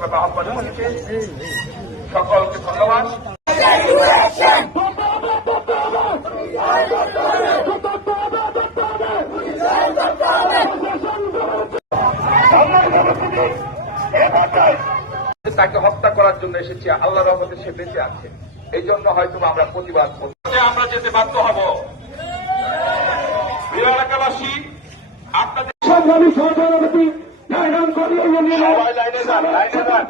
আহ্বান করেছে। সকলকে ধন্যবাদ। তাকে হত্যা করার জন্য এসেছি, আল্লাহর রহমতে সে বেঁচে আছে, এই জন্য হয়তো আমরা প্রতিবাদ করব। আমরা যেতে বাধ্য হব। প্রিয় এলাকাবাসী, আপনাদের সবাই লাইনে যান, লাইনে যান।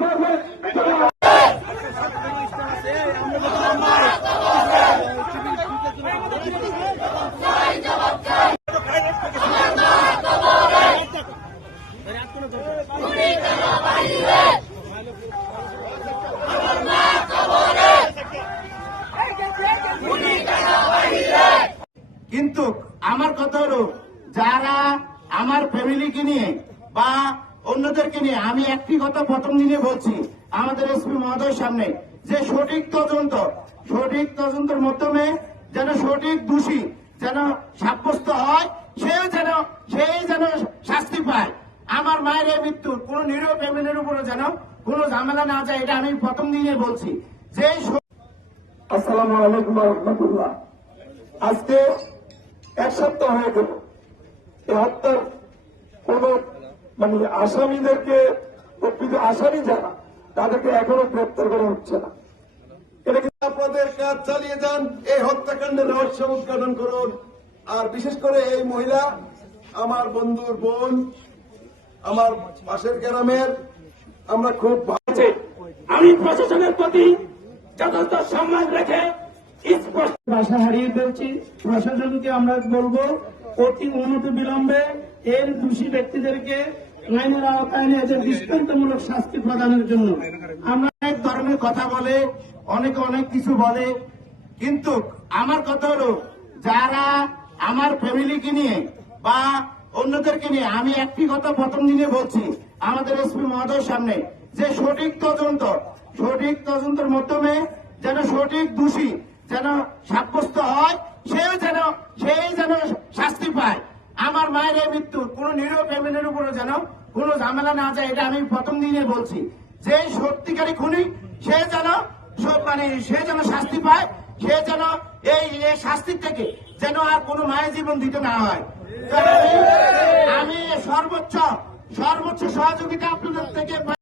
কিন্তু আমার কথা হলো, যারা আমার ফ্যামিলিকে নিয়ে বা অন্যদেরকে নিয়ে, আমি একটি কথা প্রথম দিনে বলছি আমাদের এসপি মহোদয়ের সামনে, যে সঠিক তদন্তের মাধ্যমে যেন সঠিক দোষী যেন সাব্যস্ত হয়, সেই যেন শাস্তি পায়। আমার মায়ের এই মৃত্যুর কোন নিরীহ ফ্যামিলির উপরে যেন কোনো ঝামেলা না যায়, এটা আমি প্রথম দিনে বলছি। যে আসসালামু আলাইকুম রহমতুল্লাহ। আজকে এক সপ্তাহ হয়ে গেল এই হত্যার কোন আসামিদেরকে, প্রকৃত আসামি যারা, তাদেরকে এখনো গ্রেপ্তার করা হচ্ছে না। এটা কিন্তু আপনাদের কাজ চালিয়ে যান, এই হত্যাকাণ্ডের রহস্য উদ্ঘাটন করুন। আর বিশেষ করে এই মহিলা আমার বন্ধুর বোন, আমার পাশের গ্রামের, আমরা খুব ভালো। আমি প্রশাসনের প্রতি যথাযথ সম্মান রেখে ভাষা হারিয়ে ফেলছি। প্রশাসনকে আমরা বলবো অতি অনতিবিলম্বে এর দোষী ব্যক্তিদেরকে আইনের আওতায় এনে এদের দৃষ্টান্তমূলক শাস্তি প্রদানের জন্য। আমরা অনেক ধরনের কথা বলে, অনেক কিছু বলে, কিন্তু আমার কথা হলো, যারা আমার ফ্যামিলিকে নিয়ে বা অন্যদেরকে নিয়ে, আমি একটি কথা প্রথম দিনে বলছি আমাদের এসপি মহোদয়ের সামনে, যে সঠিক তদন্তের মাধ্যমে যেন সঠিক দোষী যেন সাব্যস্ত হয়, সেই যেন শাস্তি পায়। আমার মায়ের এই মৃত্যুর কোন নিরীহ ফ্যামিলির উপরে যেন কোনো ঝামেলা না যায়, এটা আমি প্রথম দিনে বলছি। যে সত্যিকারী খুনি সে যেন শাস্তি পায়, সে যেন এই শাস্তির থেকে যেন আর কোনো মায়ের জীবন দিতে না হয়। আমি সর্বোচ্চ সহযোগিতা আপনাদের থেকে